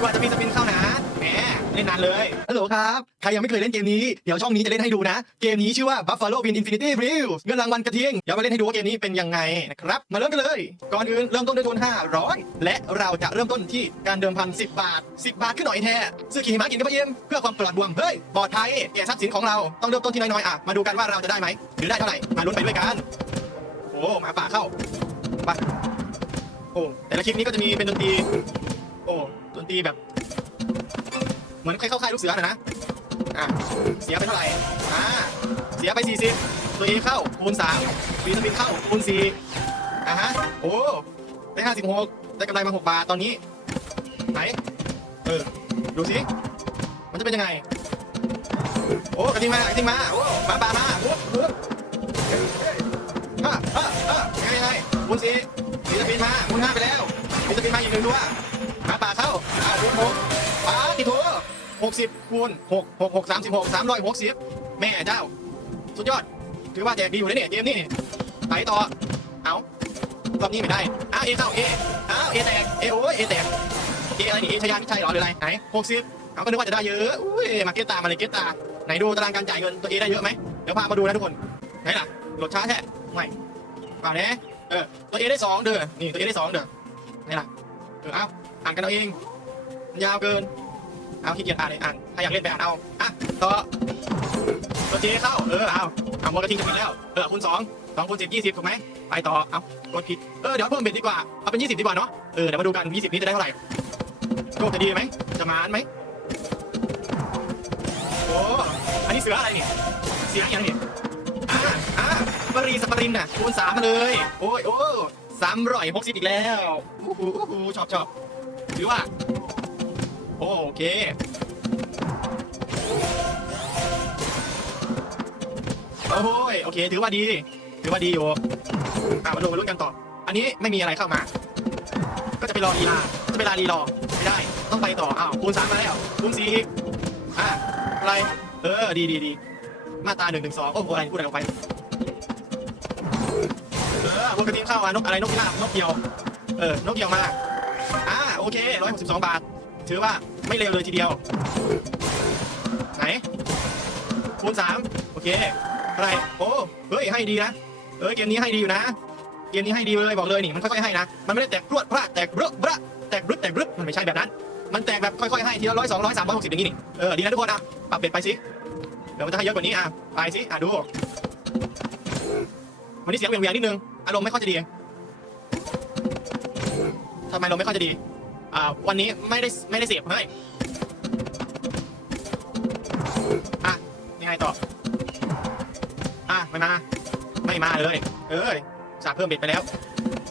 กว่าจะมีสปินเข้านะแหมเล่นนานเลยฮัลโหลครับ ใครยังไม่เคยเล่นเกมนี้ เดี๋ยวช่องนี้จะเล่นให้ดูนะ เกมนี้ชื่อว่า Buffalo Win Infinity b r i l l เงินรางวัลกระเทิงเดี๋ยวมาเล่นให้ดูว่าเกมนี้เป็นยังไงนะครับ มาเริ่มกันเลย ก่อนอื่นเริ่มต้นด้วยทุน500 และเราจะเริ่มต้นที่การเดิมพัน 10 บาท 10 บาทขึ้นหน่อยแท้ซื้อขี่หิมะกินกับเยี่ยมเพื่อความปลอดบวมเฮ้ยปลอดภัยแก่ทรัพย์สินของเราต้องเริ่มต้นที่น้อยๆอะมาดูกันว่าเราจะได้ไหมหรือได้เท่าไหร่มาลุ้นไปด้วยกันโอ้หมาป่าเข้าไปโอ้แต่ละคลิปนี้ก็จะมีเป็นดนตรีโอ้ ดนตรีแบบ เหมือนใครเข้าค่ายลูกเสือนะนะอะเสียไปเท่าไหร่อ่าเสียไป 40 ตัวเองเข้าคูณ3ฟีสปินเข้าคูณ4อะฮะโอ้ได้ 56 ได้กำไรมา 6 บาทตอนนี้ ไหน เออ ดูสิ มันจะเป็นยังไง โอ้กระทิงมากระทิงมาโอ้หมาป่ามาโอ้โหอะอะอะยังไงยังไงคูณ4ฟีสปินมาคูณ5ไปแล้วฟีสปินมาอีกหนึ่งตัว หมาป่าเข้าอ่าคูณ6ป้ากี่ตัว60คูณ6 6 6 36 360แม่เจ้า สุดยอด ถือว่าแจกดีอยู่เลยเนี่ยเกมนี่ไปต่อ เอารอบนี้ไม่ได้อ้าวเอเข้าเออ้าวเอแตกเอโอ้ยเอแตกเออะไรนี่เอชยาไม่ใช่หรอหรืออะไรไหนหกสิบเอาก็นึกว่าจะได้เยอะอุ้ยมาเก็ตตามาเลยเก็ตตาไหนดูตารางการจ่ายเงินตัวเอได้เยอะไหมเดี๋ยวพามาดูนะทุกคนไหนล่ะโหลดช้าแท้ไม่เปล่าเนี้เออตัวเอได้สองเด้อนี่ตัวเอได้สองเด้อไหนล่ะเออเอา อ่านกันเอาเอง ยาวเกิน เอาขี้เกียจอ่านเลยอ่าน ถ้าอยากเล่นไปอ่านเอา อะ ต่อตัวเจเข้า เออ เอาเอาหมดกระทิงจะปิดแล้ว เออคูณสองสองคูณสิบยี่สิบถูกไหม ไปต่อ เอากดผิด เออ เดี๋ยวเพิ่มเบ็ดดีกว่า เอาเป็นยี่สิบดีกว่าเนาะ เออ เดี๋ยวมาดูกันยี่สิบนี้จะได้เท่าไหร่โชคจะดีไหมจะมานไหมโอ้อันนี้เสืออะไรเนี่ย เสืออย่างนี้อ่าอ่าปรีสปรินน่ะคูณสามมาเลย โอ้ยโอ้สามร้อยหกสิบอีกแล้วอู้หูอู้หูชอบชอบ ถือว่า โอเค โอ้ยโอเค ถือว่าดี ถือว่าดีอยู่อะมาดูมาลุ้นกันต่อ อันนี้ไม่มีอะไรเข้ามา ก็จะไปรอลีลาก็จะไปลาลีรอไม่ได้ ต้องไปต่ออ้าวคูณสามมาแล้วคูณสี่อีกอะอะไร เออ ดีดีดีมาตาหนึ่งหนึ่งสองโอ้โหอะไรพูดอะไรลงไปเออพวกกระทิงเข้าอะนกอะไรนกพิราบนกเกี่ยว เออนกเกี่ยวมาอ่าโอ เคร้อยหกสิบสองบาท ถือว่าไม่เร็วเลยทีเดียว ไหน คูณสามโอเคอะไรโอ้เฮ้ยให้ดีนะเออเกมนี้ให้ดีอยู่นะ เกมนี้ให้ดีเลยบอกเลยนี่มันค่อยๆให้นะ มันไม่ได้แตกพรวดพระแตกเบรอะเบระแตกบรึดแตกบรึดมันไม่ใช่แบบนั้น มันแตกแบบค่อยๆให้ทีละร้อยสองร้อยสามร้อยหกสิบอย่างนี้นี่ เออดีนะทุกคนอะปรับเบ็ดไปสิ เดี๋ยวมันจะให้เยอะกว่านี้อะไปสิอะดูวันนี้เสียงเวียงๆนิดนึง อารมณ์ไม่ค่อยจะดีทำไมเราไม่ค่อยจะดี อ่าวันนี้ไม่ได้ไม่ได้เสียบให้อะยังไงต่ออะไม่มา ไม่มาเลย เอ้ยสาบเพิ่มเบ็ดไปแล้ว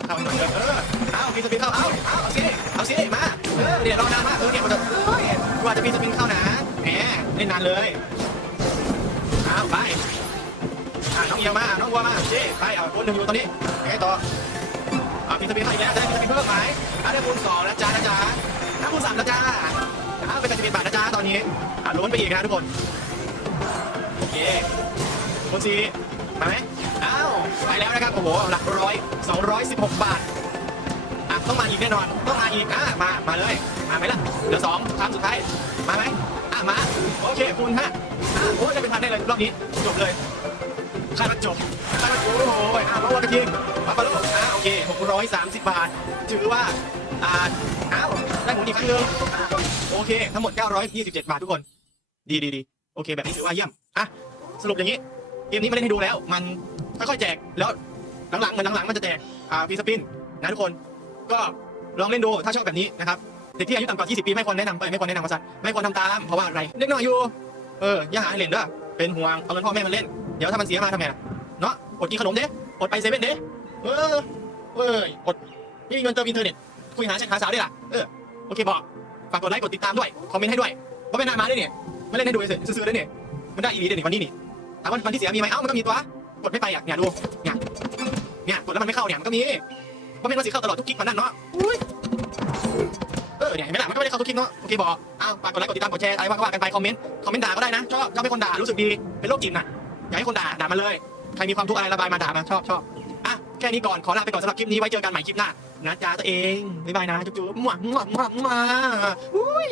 เข้าหน่อยเลยเออเอาพีสปินเข้าเอาเอาเอาสิเอาสิมาเออเดี๋ยวรอนานมากเออเกมมันจะเอ้ยกว่าจะพีสปินเข้านะแหมเล่นนานเลยเอาไปอะน้องเอียวมาน้องวัวมาสิไปเอาคนหนึ่งอยู่ตอนนี้ยังไงต่ออะพีสปินเข้าอีกแล้วจะได้พีสปินเพิ่มไหม ได้คูณสองนะจ๊ะนะจ๊ะน้าคูณสามนะจ๊ะอะเป็นกรจะเป็นบาทนะจ๊ะตอนนี้อะล้นไปอีกนะทุกคน โอเคคูณสี่มาไหมอ้าวไปแล้วนะครับโอ้โหหลักร้อยสองร้อยสิบหกบาทอะต้องมาอีกแน่นอนต้องมาอีกอะมามาเลยมาไหมล่ะเหลือสองคำสุดท้ายมาไหมอะมาโอเคคูณห้าอะโอ้ยได้เป็นพันได้เลยรอบนี้จบเลยคาดว่าจบคาดว่าโอ้โหอะมาวัวกระทิงมาปลาลูกอะโอเคหกร้อยสามสิบบาท ถือว่า อ่าอ้าวได้หมุนอีกครั้งนึงโอเค ทั้งหมด 927 บาททุกคน ดีดีดีโอเค แบบนี้ถือว่าเยี่ยม อะ สรุปอย่างนี้ เกมนี้ม่เล่นให้ดูแล้ว มันค่อยๆแจก แล้วหลังๆเหมือนหลังๆมันจะแจก อ่าฟีสปินนะทุกคน ก็ลองเล่นดู ถ้าชอบแบบนี้นะครับ เด็กที่อายุต่ำกว่า 20 ปีไม่ควรแนะนำไปไม่ควรแนะนำมาสั่ไม่ควรทำตาม เพราะว่าอะไร เด็กน้อยอยู่ เออ อย่าหาให้เล่นด้อเป็นห่วง เอาเงินพ่อแม่มาเล่น เดี๋ยวถ้ามันเสียมาทำไงเนาะอดกินขนมเด้อดไปเซเว่นเด้เออเอ้ยอดไม่มีเงินเติมอินเทอร์เน็ต คุยหาเช็คหาสาวได้ล่ะเออโอเคบอกฝากกดไลค์กดติดตามด้วยคอมเมนต์ให้ด้วยเพราเป็นน้ามาด้วยเนี่ยไม่เล่นให้ดูเฉยๆซื้อๆด้วยเนี่ยมันได้อีดีเดี๋ยวนี้วันนี้นี่ถามว่าวันที่เสียมีไหมเอ้ามันก็มีตัวกดไม่ไปอะเนี่ยดูเนี่ยเนี่ยกดแล้วมันไม่เข้าเนี่ยมันก็มีเพราเป็นว่าสิเข้าตลอดทุกคลิกมันนั่นเนาะเออเนี่ยเห็นไหมล่ะมันก็ไม่ได้เข้าทุกคลิกเนาะโอเคบอกอ้าวฝากกดไลค์กดติดตามกดแชร์อะไรว่าก็ว่ากันไปคอมเมนต์คอมเมนต์ด่าก็ได้นะชอบชอบให้คนด่ารู้สึกดีเป็นโรคจิตน่ะอยากให้คนด่าด่ามาเลย ใครมีความทุกข์อะไรระบายมาด่ามาชอบชอบอะแค่นี้ก่อนขอลาไปก่อนสำหรับคลิปนี้ไว้เจอกันใหม่คลิปหน้า นะจ้าตัวเองบ๊ายบายนะจุ๊บๆหมั่วมั่วมั่วมั่วอุ้ย